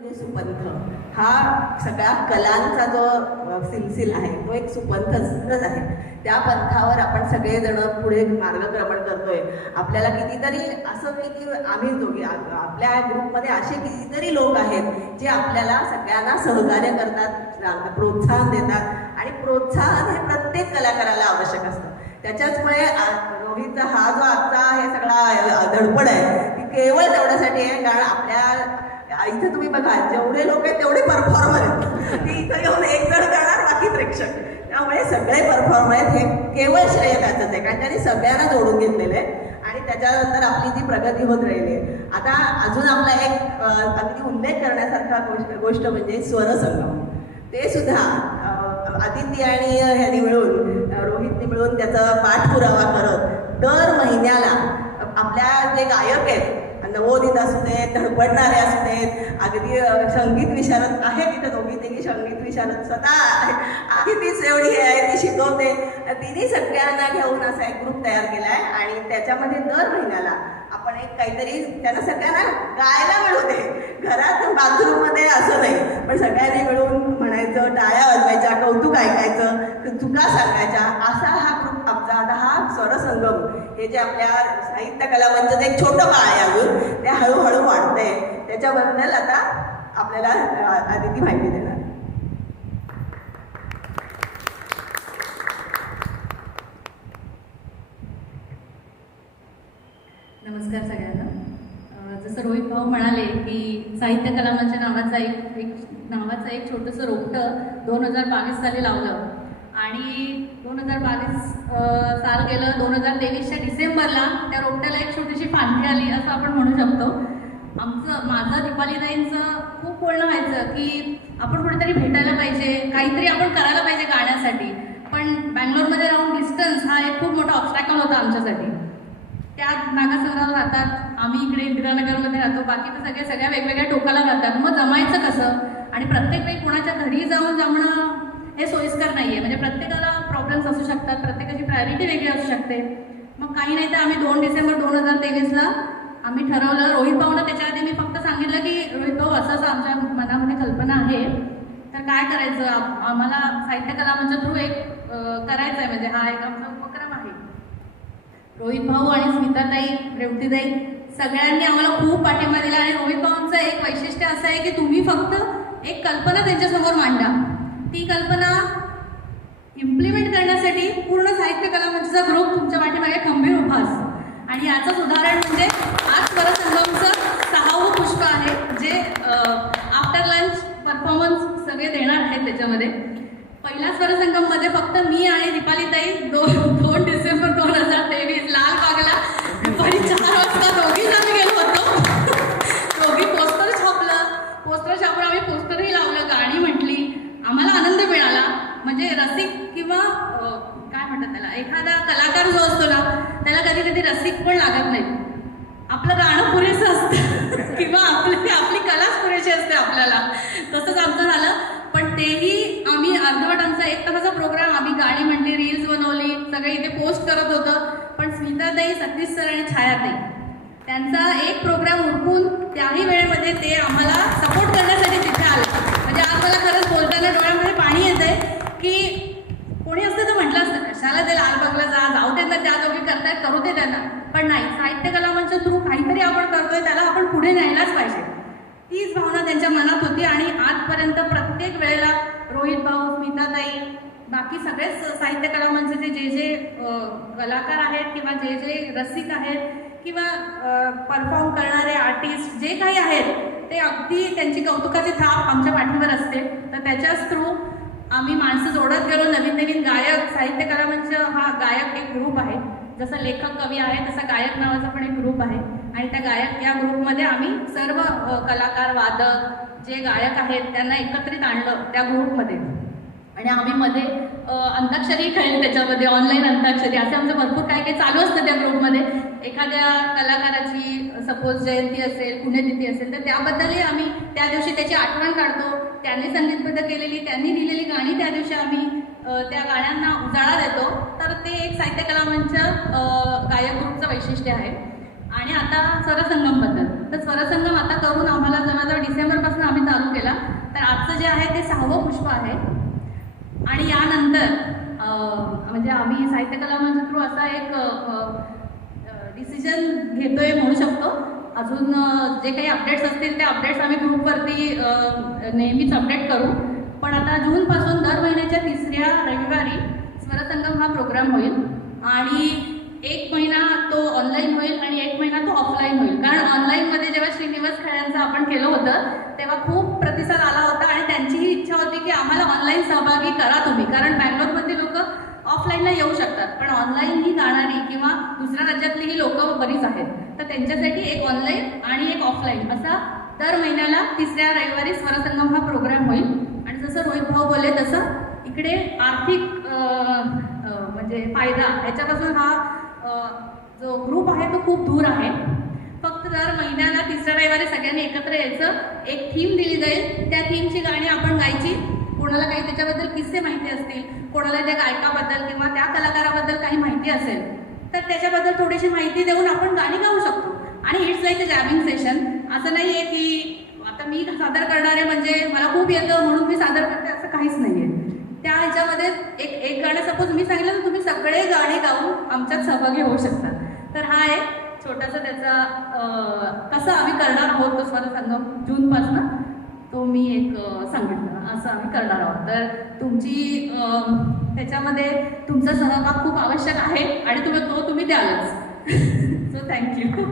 सुपंथ. हा सगळ्या कलांचा जो सिलसिला आहे तो एक सुपंथच आहे. त्या पंथावर आपण सगळेजण पुढे मार्गक्रमण करतोय. आपल्याला कितीतरी असं नाही की आम्ही दोघे आपल्या ग्रुपमध्ये असे कितीतरी लोक आहेत जे आपल्याला सगळ्यांना सहकार्य करतात प्रोत्साहन देतात. आणि प्रोत्साहन हे प्रत्येक कलाकाराला आवश्यक असतं. त्याच्याचमुळे रोहितचा हा जो आजचा हे सगळा धडपड आहे ती केवळ तेवढ्यासाठी आहे कारण आपल्या इथे तुम्ही बघा जेवढे लोक आहेत तेवढे परफॉर्मर आहेत. ती इथं येऊन एक जण करणार बाकी प्रेक्षक. त्यामुळे सगळे परफॉर्मर आहेत. हे केवळ श्रेय त्याचंच आहे कारण त्यांनी सगळ्यांना जोडून घेतलेलं आहे. आणि त्याच्यानंतर आपली जी प्रगती होत राहिली आहे. आता अजून आपला एक अगदी उल्लेख करण्यासारखा गोष्ट गोष्ट म्हणजे स्वरसंगम. ते सुद्धा आदित्य आणि ह्यांनी मिळून रोहितनी मिळून त्याचा पाठपुरावा करत दर महिन्याला आपल्या जे गायक आहेत नवोदित असू देत धडपडणारे असू देत. अगदी संगीत विशारद आहे तिथं दोघी तिघी. संगीत विशारद स्वतः आहे. आधी तीच एवढी हे आहे ती शिकवते. तिने सगळ्यांना घेऊन असा एक ग्रुप तयार केला आहे आणि त्याच्यामध्ये दर महिन्याला आपण एक काहीतरी त्यांना सगळ्यांना गायला मिळू दे. घरात बाथरूममध्ये असं नाही. पण सगळ्यांनी मिळून म्हणायचं टाळ्या वाजवायच्या कौतुक ऐकायचं चुका सांगायच्या असा हा ग्रुप आमचा आता हा स्वरसंगम. हे जे आपल्या साहित्य कला मंचाचं एक छोटं बाळ आहे अजून ते हळूहळू वाढतंय. त्याच्याबद्दल आता आपल्याला अदिती आदिती माहिती देणार नमस्कार सगळ्यांना अं, जसं रोहित भाऊ म्हणाले की साहित्य कलामांच्या म्हणजे नावाचा एक एक नावाचं एक छोटंसं रोपटं दोन हजार बावीस साली लावलं. आणि दोन हजार बावीस साल गेलं दोन हजार तेवीसच्या डिसेंबरला त्या रोपट्याला एक छोटीशी फांदी आली असं आपण म्हणू शकतो. आमचं माझं दीपालीताईंचं खूप बोलणं व्हायचं की आपण कुठेतरी भेटायला पाहिजे काहीतरी आपण करायला पाहिजे गाण्यासाठी. पण बँगलोरमध्ये राहून डिस्टन्स हा एक खूप मोठा ऑब्स्टॅकल होता आमच्यासाठी. त्या नागासंग्रावर राहतात आम्ही इकडे इंदिरानगरमध्ये राहतो. बाकी तर सगळे सगळ्या वेगवेगळ्या टोकाला राहतात. मग जमायचं कसं? आणि प्रत्येक वेळी कोणाच्या घरी जाऊन जमणं हे सोयीस्कर नाही आहे म्हणजे प्रत्येकाला प्रॉब्लेम्स असू शकतात. प्रत्येकाची प्रायोरिटी वेगळी असू शकते. मग काही नाही तर आम्ही दोन डिसेंबर दोन हजार तेवीसला आम्ही ठरवलं रोहित भाऊनं त्याच्या आधी मी फक्त सांगितलं की रोहित भाऊ असं असं आमच्या मनामध्ये कल्पना आहे. तर काय करायचं? आम्हाला साहित्य कला म्हणजे थ्रू एक करायचं आहे म्हणजे हा एक आमचा उपक्रम आहे. रोहित भाऊ आणि स्मिताताई रेवतीताई सगळ्यांनी आम्हाला खूप पाठिंबा दिला आणि रोहित भाऊंचं एक वैशिष्ट्य असं आहे की तुम्ही फक्त एक कल्पना त्यांच्यासमोर मांडा. ती कल्पना इम्प्लिमेंट करण्यासाठी पूर्ण साहित्य कला मंचचा ग्रुप तुमच्या पाठीमागे खंबीर उभा असतो. आणि याचंच उदाहरण म्हणजे आज स्वरसंगमचं सहावं पुष्प आहे जे आफ्टर लंच परफॉर्मन्स सगळे देणार आहेत त्याच्यामध्ये. पहिल्या स्वरसंगममध्ये फक्त मी आणि दीपालीताई दोन दोन हजार तेवीस लालबागला दुपारी चार वाजता दोघी आम्ही गेलो होतो दोघी पोस्टर छापलं पोस्टर छापून आम्ही पोस्टरही लावलं गाणी म्हटली आम्हाला आनंद मिळाला म्हणजे रसिक किंवा काय म्हणतात त्याला एखादा कलाकार जो असतो ना त्याला कधी कधी रसिक पण लागत नाही. आपलं गाणं पुरेसं असतं. किंवा आपली आपली कलाच पुरेशी असते आपल्याला. तसंच आमचं झालं. पण तेही आम्ही अर्धवट आमचा एक तासाचा प्रोग्राम आम्ही गाणी म्हणली रील्स बनवली सगळे इथे पोस्ट करत होतं. पण स्मिताताई सतीश सर आणि छायाताई त्यांचा एक प्रोग्राम उरकून त्याही वेळेमध्ये ते आम्हाला सपोर्ट करण्यासाठी तिथे आले म्हणजे आज मला खरंच बोलताना डोळ्यामध्ये पाणी येत आहे की कोणी असतं तर म्हटलं असतं कशाला ते लालबागला जा जाऊ दे ना त्या दोघी करतायत करू दे त्यांना पण नाही साहित्य कला मंच थ्रू काहीतरी आपण करतोय त्याला आपण पुढे न्यायलाच पाहिजे तीच भावना त्यांच्या मनात होती आणि आजपर्यंत प्रत्येक वेळेला रोहित भाऊ स्मिताताई बाकी सगळेच साहित्य कला मंचचे जे जे कलाकार आहेत किंवा जे जे रसिक आहेत किंवा परफॉर्म करणारे आर्टिस्ट जे काही आहेत ते अगदी त्यांची कौतुकाची थाप आमच्या पाठीवर असते. तर त्याच्याच थ्रू आम्ही माणसं जोडत गेलो. नवीन नवीन गायक साहित्य कला मंच हा गायक एक ग्रुप आहे. जसं लेखक कवी आहे तसा गायक नावाचा पण एक ग्रुप आहे. आणि त्या गायक या ग्रुपमध्ये आम्ही सर्व कलाकार वादक जे गायक आहेत त्यांना एकत्रित आणलं त्या ग्रुपमध्ये आणि आम्ही मध्ये अंताक्षरी खेळ त्याच्यामध्ये ऑनलाईन अंताक्षरी. असे आमचं भरपूर काही काही चालू असतं त्या ग्रुपमध्ये एखाद्या कलाकाराची सपोज जयंती असेल पुण्यतिथी असेल तर त्याबद्दलही आम्ही त्या दिवशी त्याची आठवण काढतो. त्यांनी संगीतबद्ध केलेली त्यांनी दिलेली गाणी त्या दिवशी आम्ही त्या गाण्यांना उजाळा देतो. तर ते एक साहित्य कला मंच गायक ग्रुपचं वैशिष्ट्य आहे. आणि आता स्वरसंगमबद्दल तर स्वरसंगम आता करून आम्हाला जवळजवळ डिसेंबरपासून आम्ही चालू केला तर आजचं जे आहे ते सहावं पुष्प आहे. आणि यानंतर म्हणजे आम्ही साहित्य कला मंच थ्रू असा एक डिसिजन घेतोय म्हणू शकतो. अजून जे काही अपडेट्स असतील ते अपडेट्स आम्ही ग्रुपवरती नेहमीच अपडेट करू. पण आता जूनपासून दर महिन्याच्या तिसऱ्या रविवारी स्वरसंगम हा प्रोग्राम होईल. आणि एक महिना तो ऑनलाईन होईल आणि एक महिना तो ऑफलाईन होईल. कारण ऑनलाईनमध्ये जेव्हा श्रीनिवास खेळ्यांचं आपण केलं होतं तेव्हा खूप प्रतिसाद आला होता आणि त्यांचीही इच्छा होती की आम्हाला ऑनलाईन सहभागी करा तुम्ही. कारण बँगलोरमध्ये लोक ऑफलाईनला येऊ शकतात. पण ऑनलाईन ही जाणारी किंवा दुसऱ्या राज्यातलीही लोक बरीच आहेत. तर त्यांच्यासाठी एक ऑनलाईन आणि एक ऑफलाईन असा दर महिन्याला तिसऱ्या रविवारी स्वरसंगम हा प्रोग्राम होईल. आणि जसं रोहित भाऊ बोलले तसं इकडे आर्थिक म्हणजे फायदा ह्याच्यापासून हा जो ग्रुप आहे तो खूप दूर आहे. फक्त दर महिन्याला तिसऱ्या रविवारी सगळ्यांनी एकत्र यायचं. एक थीम दिली जाईल. त्या थीमची गाणी आपण गायची. कोणाला काही त्याच्याबद्दल किस्से माहिती असतील कोणाला त्या गायकाबद्दल किंवा त्या कलाकाराबद्दल काही माहिती असेल तर त्याच्याबद्दल थोडीशी माहिती देऊन आपण गाणी गाऊ शकतो. आणि it's like a jamming session असं नाही आहे की आता मी सादर करणारे म्हणजे मला खूप येतं म्हणून मी सादर करते असं काहीच नाही आहे त्या ह्याच्यामध्ये एक एक गाणं सपोज मी सांगितलं तर तुम्ही सगळे गाणे गाऊन आमच्यात सहभागी होऊ शकता. तर हा एक छोटासा त्याचा कसं आम्ही करणार आहोत तो संगम जूनपासनं तो मी एक सांगितलं असं आम्ही करणार आहोत. तर तुमची त्याच्यामध्ये तुमचा सहभाग खूप आवश्यक आहे आणि तुम्ही तो तुम्ही द्यालच. So thank you